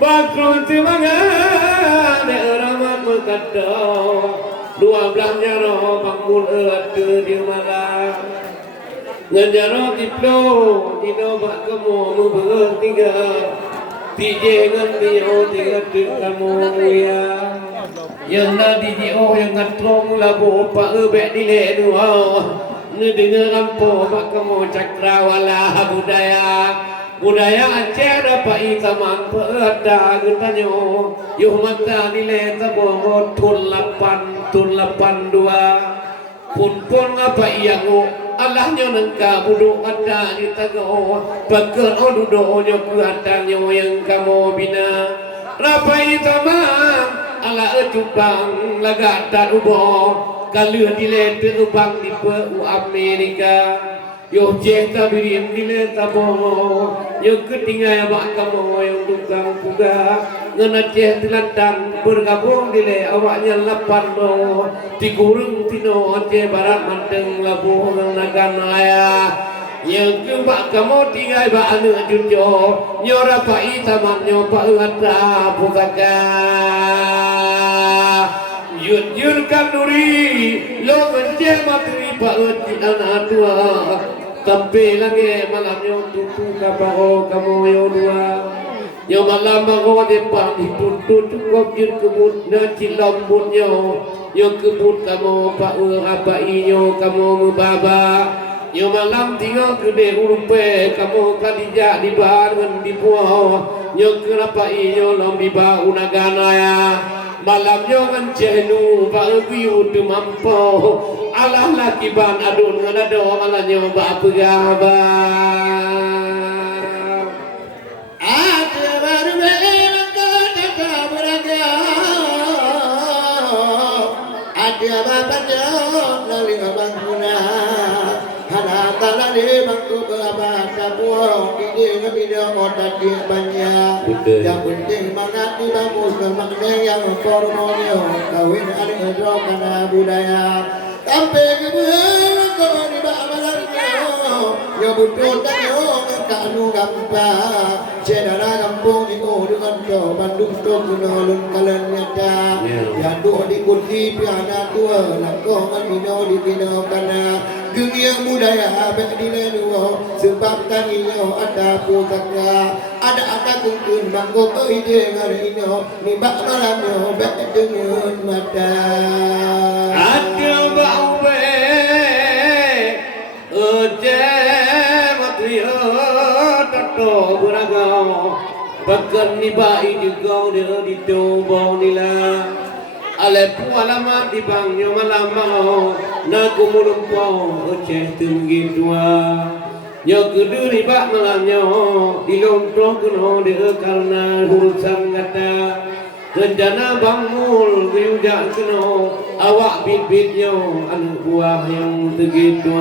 Bakul semangat rahmat mengkadau dua belahnya roh bangun ke di malam ngejaro tiplo dino bak kamu bertiga tije ngan dio tiga kamu ya yang nadi dio yang ngatrong labu pak bek dile dua ngedengar ampo bak kamu cakrawala budaya Aceh dapat taman perda getanyo yuh mata nilai tabongo tun 82 pun apa iyango Allahnya nengka buduk ada di tago bakal odudo nyo kuatanyo yang kamu bina rapai taman ala ejubang laga tak ubo kalau nilai terubang di Amerika yo jeta birim dile tabomo yo ketinggal abak kamu yang tukang puga ngena ceh telatan bergabung dile awaknya 8 mo digurung tino Aceh Barat manteng labu nagan aya yang ke bak kamu tinggal bak anu jujo nyora pai taman nyo pak ata pukaka yun kanuri lo ngeceh matri pak anak tua tampil lagi malamnya tutu kabaho kamu yo dua yo malam bago depan ditutu cukup jun kebut na cilambutnya yo kebut kamu pak apa iyo kamu membaba yo malam tinggal gede urupe kamu kadijak di bahan di puau yo kenapa iyo lombi bau nagana ya malamnya mencenu bagiu tu mampu Allah laki ban adun ngadado malamnya ba pegaba ada baru kata beraga ada babaja lali abanguna hana talali bangku berabah kabuang ide ngebida otak dia banyak yang penting mangat di bagus bermakna yang formalnya kawin ada ngedro karena budaya sampai kemudian kau di bawahnya yang butuh tanyo kanu gampang cedera kampung itu dengan kau Bandung tu kunolun kalian nyata yang dua di kunci piana tua langkau ngamino di pino karena dunia budaya berdiri dua sebab taninya ada putaknya ada kumpul bangko ide ngarino ni bak malamnya bak dengan mata ada bau be oje matrio tato buragao bakal ni bai juga dia di tobo nila ale pualama di bangyo malamao na kumulumpo oje tinggi dua yo keduri bak malamnya di lontong kuno dia karena urusan kata rencana bangmul riujak kuno awak bibitnya anak buah yang begitu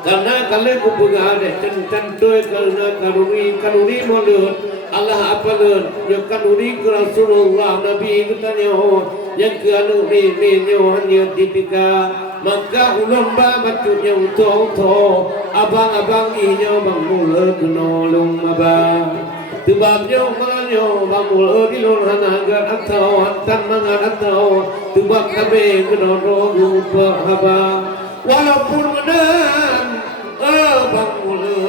karena kalau ku pegang dek tentu karena kanuri mulut Allah apa len yo kanuri ke Rasulullah Nabi katanya yang ke anu ni hanya ditika maka ulun ba batunya untuk abang-abang inya bang mula kenolong abang tebabnya malanya bang mula di lon hanagar atau hantan mangan atau tebab kabe kenolong lupa abang walaupun medan bang mula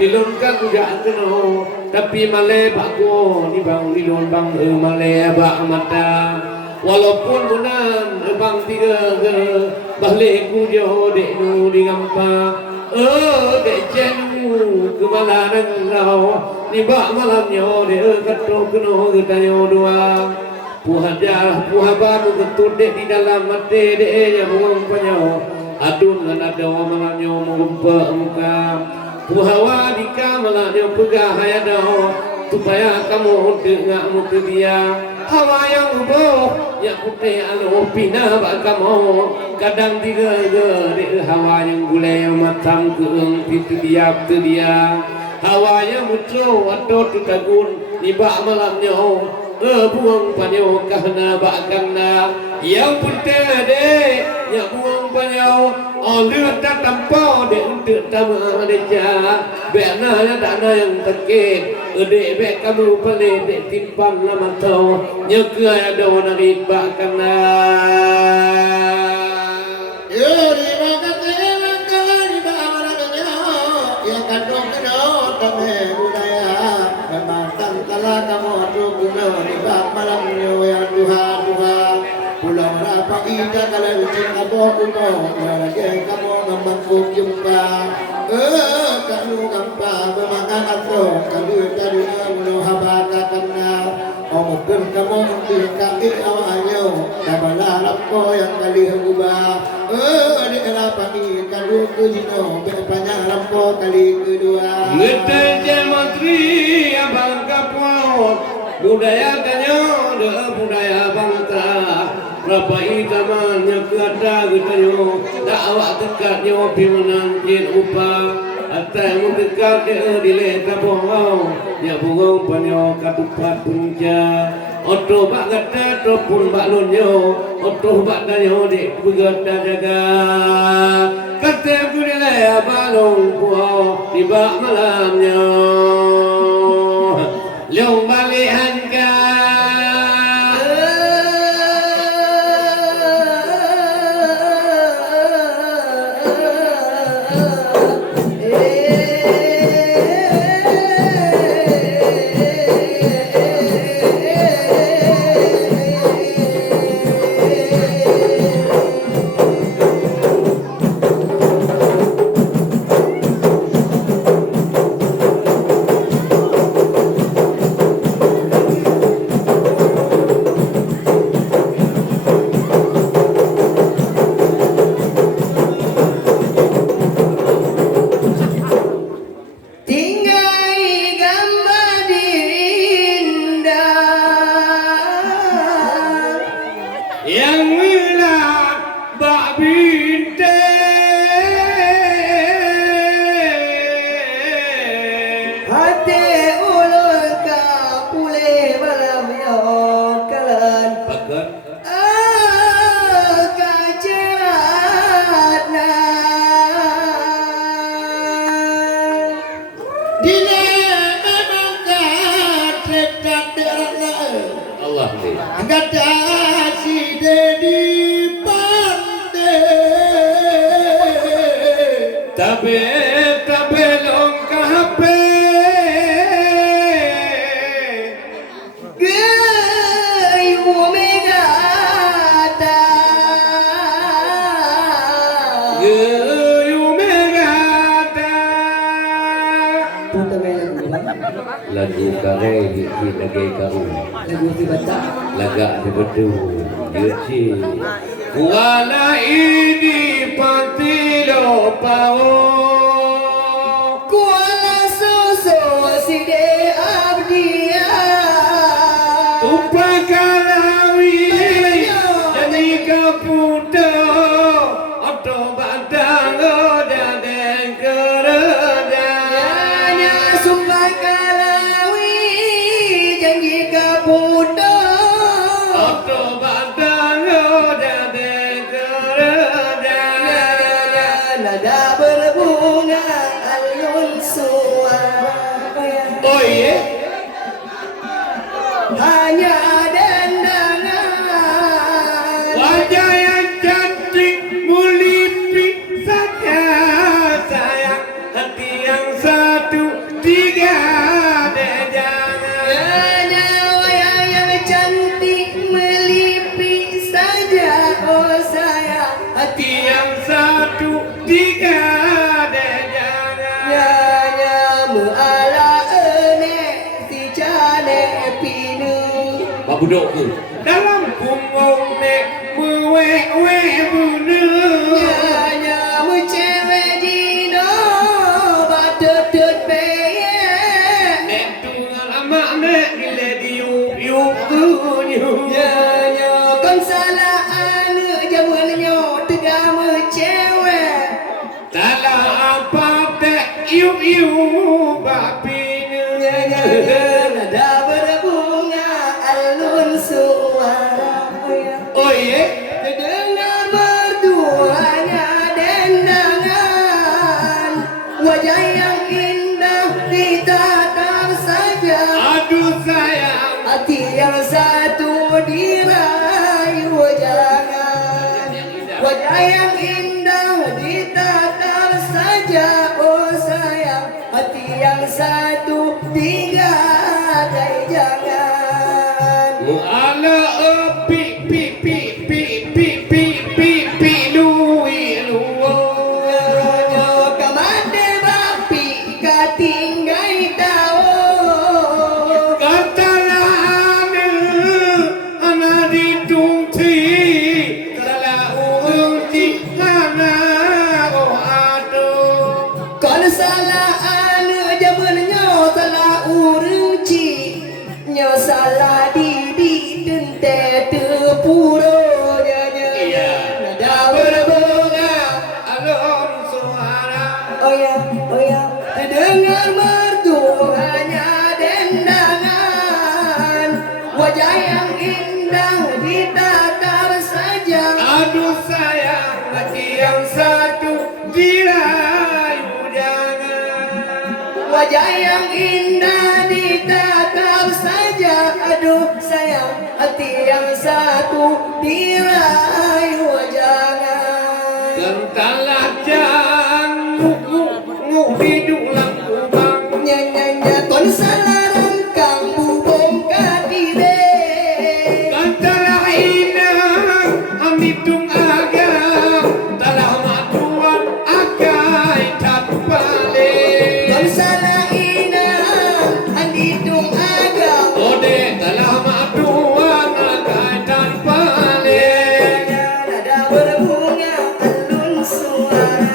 di lon kan juga keno tapi malai bago ni bang di lon bang malai abang mata walaupun bulan bang tiga balik ku jauh dek nu di gampang dek jenu kemalaran kau ni bak malamnya dek kato keno ketayo dua puhaban ketut dek di dalam mati dek yang mengumpanya adun kan ada malamnya mengumpa muka puhawa dika malamnya pegah hayadau supaya kamu dengar mutu dia hawa yang ubo ya putih alo pina bakamo kadang tiga gede hawa yang gulai matang keung itu dia hawa yang muncul atau tutagun nibak malamnya buang panyo kahna bakana yang putih ade yang buang panyo lir tak tampau de untuk tamu adeja bena ya dana yang tekek ede be kamu pale de timpan nama tau nyeke ada nari bakana yo di makate makani bamaranya ya kandung kena tame budaya memang kala kamu adu guna di bak malamnya yang duha pulau rapa ida kala ucing abo umo lagi kamu ngambang jumpa kamu gampa bermakan atau kamu tadi mulu habaka kena mungkin kamu di kaki awalnya dabala lapo yang kali ubah di kelapa ni kalau kujino berpanjang lapo kali kedua ngetel jematri abang kapau budaya kanyo de budaya bangsa berapa itamannya kata getanyo dakwah tekatnya pimenang jin upa atai mendekat di leta bohong ya bohong panyo katupat punja oto bak kata to pun bak lonyo oto bak danyo de begata jaga kata gulile balong puau di bak malamnya leung balihan ka tabe long kape gayu megata lagu kare di negeri karu lagu dibaca laga dibedu yuci wala ini pantilo pao kuala susu side abdia upakalawi jadi kaputo oto badang dan kerja nya supakalawi jadi kaputo oto badang nada berbunga alun suara oh iya hanya dendangan wajah yang cantik mulipi saja sayang hati yang satu tiga jangan hanya wajah yang cantik melipi saja oh sayang hati yang satu tiga jangan nyanyi muala ene si jane pinu babudok dalam punggung ne muwe bunu nyanyi mu cewek dino batut peye nek tu lama nek ile diu tu ni iu-iu bapinya. Nada berbunga alun suara. Oh iya, Terdengar merduanya dendangan, wajah yang indah ditatap saja, aduh sayang. hati yang satu dirayu jangan. Wajah yang indah ditatap saja, oh sayang, hati yang satu digadai jangan. Mu'ala pi pi pi pi pi pi pi pi lui luo. Kamande bapi katinggai tao. Katalane anadi tungti kala uunti kana o ado. Kalau salah ane jaman nyo salah urunci, nyo salah didi dente tepuro nyanyi. Iya. Nada berbunga. Alon suara. Oh ya, terdengar merduanya dendangan, wajah yang indah ditatap saja. Aduh sayang, hati yang satu dirayu jangan. Wajah yang indah ditatap saja. Aduh sayang, hati yang satu dirayu jangan. Gentalah jangan nguk hidung langkubang. Nyanyi kon salarang kang bubong kadire. Gentalah inang amitung agam. Talah matuan akai tapale. Kon salah inang anditung agam. Ode talah matuan akai tapale. Nada berbunga alun suara.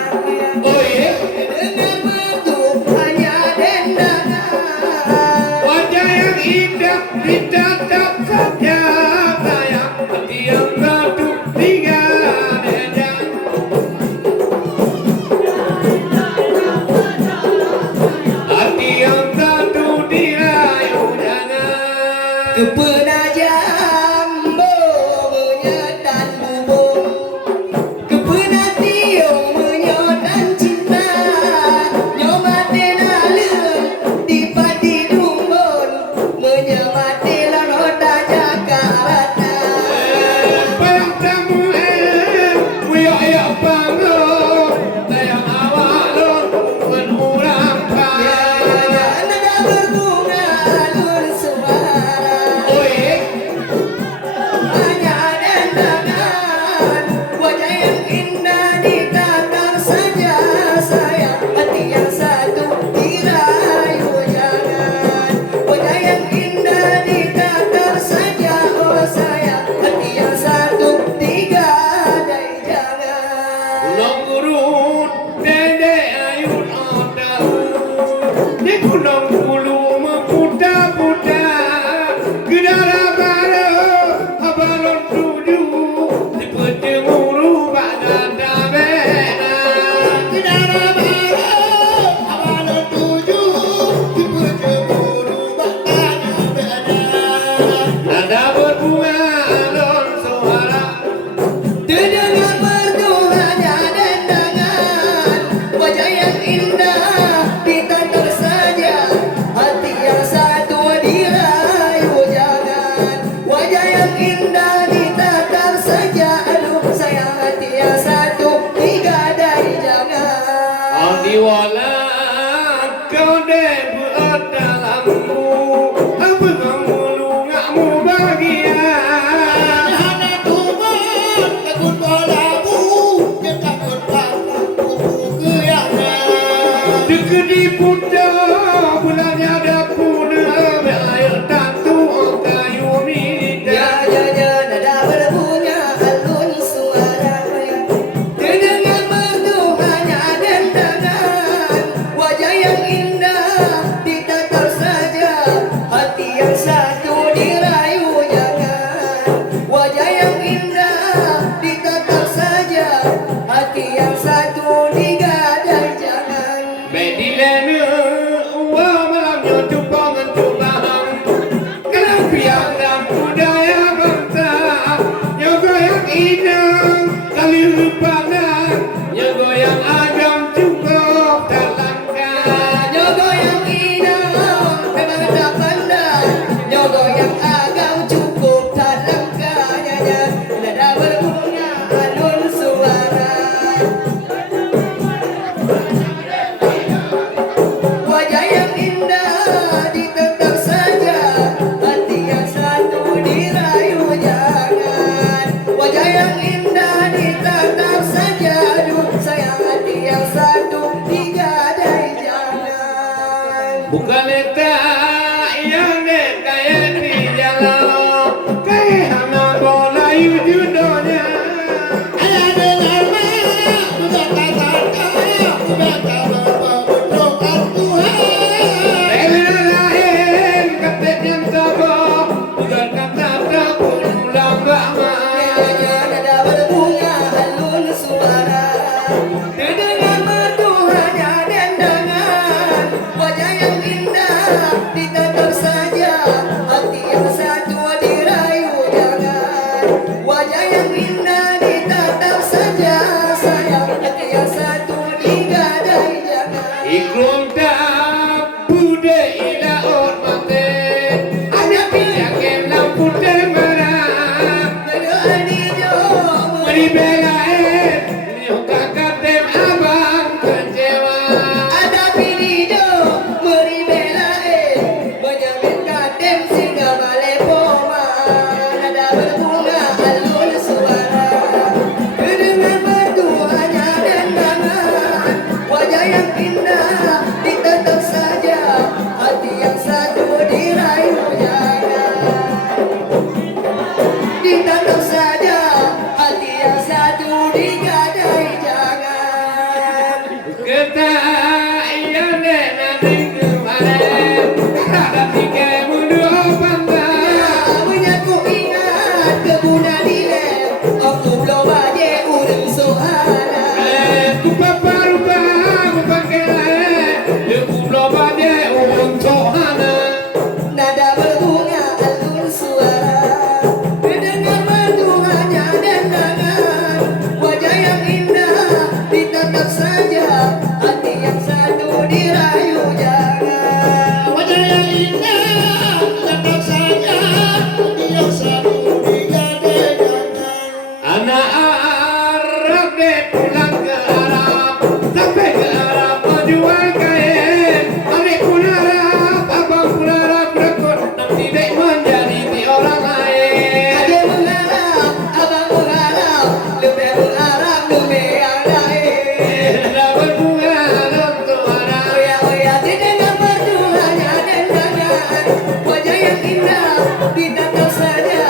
Oh iya, Dengar merdu hanya dendangan. wajah yang indah ditatap saja sayang, hati yang satu digadai. Hati yang satu dirayu jangan. Kepenajam menyetan bubung, kepenatiung menyetan cinta. Nyomate nalem di padi dumbon, menyemati roda Jakarta. Bayang tamu muya banglo, sayang awalon menurang kaya. Nada berbunga alun suara. Oh iya, Hanya dendangan, wajah yang indah ditatap saja sayang, hati yang satu dirayu jangan. Wajah yang indah ditatap saja, oh sayang, hati yang satu digadai jangan. Gunung gurun, dede ayun odaun. Di gunung bulu memuda-muda, gedara bara abalon tuju, di pejemuru badan damena. Gedara bara abalon tuju, dipejemuru batana beda. Nada berbunga alon suara. Terdengar merduanya dendangan, wajah yang indah ditatap saja, hati yang satu dirayu jangan. Wajah yang indah ditatap saja, aduh sayang, hati yang satu digadai jangan. Adiwala kau deh buat dalammu, apa kamu lungamu bahagia. Hana tuman takut bolamu, dia takut bapakku keyangan. Deket di puda bulannya ada puda air tatu kayu mida. Nada berbunga alun suara. Terdengar merduanya dendangan, wajah yang indah ditatap saja, hati yang satu dirayu jangan. Wajah yang indah ditatap saja, hati yang satu digadai jangan. Beda dilema uwa malamnya jumpa dengan cobaan. Kalau biar dan budaya bangsa, nyogo yang indah kali lupakan, nyogo yang agam cukup tak langkah. Nyogo yang indah memang tak pandai, nyogo yang agam cukup tak langkahnya. Nada berbunga alun suara, wajah yang indah ditetap saja, hati yang satu dirayu jangan. Wajah yang indah ditetap saja, duh sayang hati yang satu digadai jangan. Bukan eta yang dek kaya di jalan, kaya hana bola judonya. Ayah dengar mak, udah kata udah kabar berdoa Tuhan. Bela lain kata yang tabah, bukan kata takut ulang lama. Nada berbunga alun suara, terdengar merduanya dendangan. Wajah yang indah ditatap saja, hati yang satu dirayu jangan. Wajah yang indah ditatap saja, sayang hati yang satu digadai jangan. Ikrum tak bude ila ormate, ada pihak yang lampu temara. Berdoa di jauh Mari belain, nyok kakak tem abang kecewa. ada pilido beri belain, menjamin kadem singa balik poma. Nada berbunga alun suara, terdengar merduanya dendangan. Wajah yang indah ditetap saja, hati yang satu dirayu jangan. Ditatap saja, hati yang satu digadai jangan. Kita yang nanti kemarin, ada tiga mundur pandang. Punya ku ingat kebunan dilem, aku belum aja urang soana. Tu papa rupa, ku pakai, dia ku belum ada untuk hana. Nada berbunga alun suara, terdengar merduanya dendangan. Wajah yang indah ditatap saja, hati yang satu dirayu jangan. Wajah yang indah ditatap saja, hati yang satu digadai jangan. Anak Arab deh pulang ke Arab, sampai ke Arab menjual kain. Adik pun Arab, abang pun Arab, rekod nanti dek menjadi di orang lain. Adik mengharap, abang mengharap, lebih mengharap lebih yang lain. Dah berbunga untuk Arab. Oya oya terdengar merduanya dendangan. Wajah yang indah ditatap saja,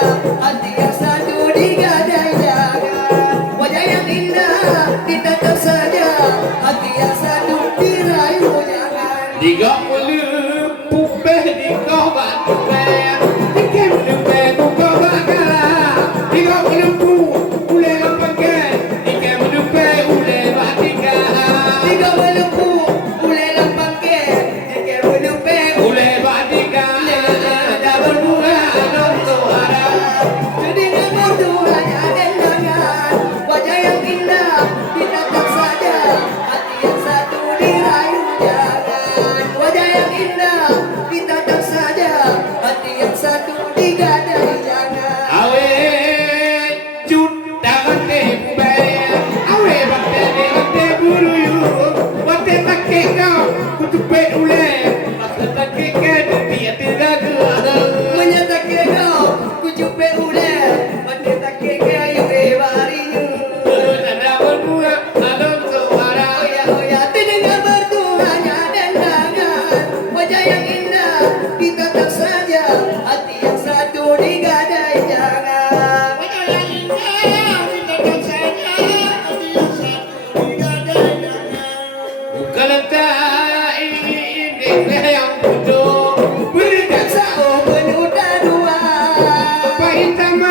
hati yang satu digadai jangan. Wajah yang indah ditatap saja, hati yang satu dirayu jangan. Tiga puluh pupeh di kau batu peh, tiga puluh peh kau bakalah. Tiga puluh ule lepangke, tiga puluh peh ule batika. 30 ule lampang ke, 30 pe Ule batika, dah berbunga untuk Arab. terdengar merduanya dendangan. Wajah yang indah ditatap saja, hati yang satu dirayu jangan. Wajah yang indah ditatap saja, hati yang satu digadai jangan. Awe cut dalam tebu bayar, awe bate buru yu, bate takke kau, kutupe ule, bate takke kau dia tidak gua. Menyatakan kau kucupe ule, mati tak kayu ewarinya. Dah berbunga untuk Arab. Oya oya terdengar merduanya dendangan. Wajah yang indah ditatap saja, hati yang satu digadai jangan. Wajah yang indah ditatap saja, hati yang satu digadai jangan. Bukan letak ini yang bodoh, berikan Sao penuda dua, apa hitam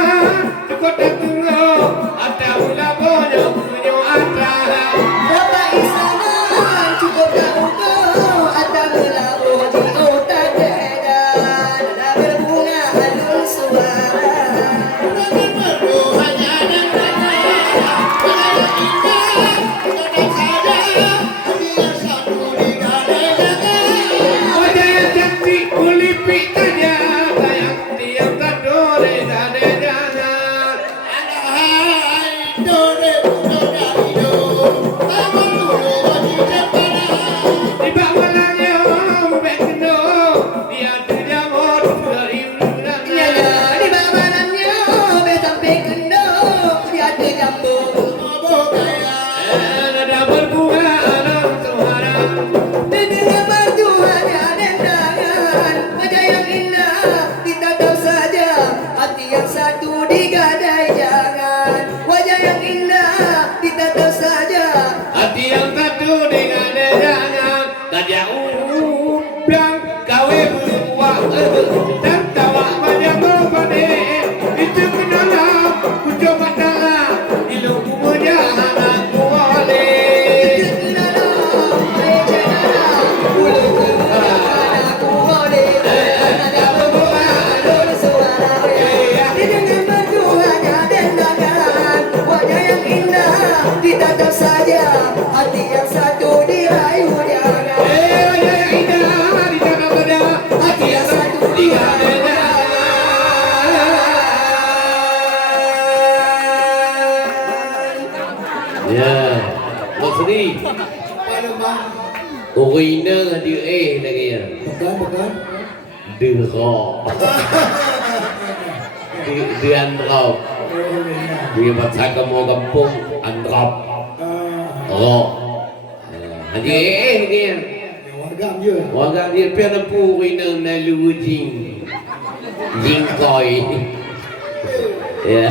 cukup tunggu, ada ulah bodoh punya antara. Bapak Islam cukup tak ukur. upiang gawe buwa dan tawa majago pade itu kenala kujo matala ilmu mujahana kuwale Ditatap saja hati yang satu diraih mutiara. Hati yang satu diraih ya Masri Pada bang. Urina di lagi ya Bukan. Dengko di androp dia baca kamu kampung androp oh hadi dia warga dia pernah purina na luwing jingkoi ya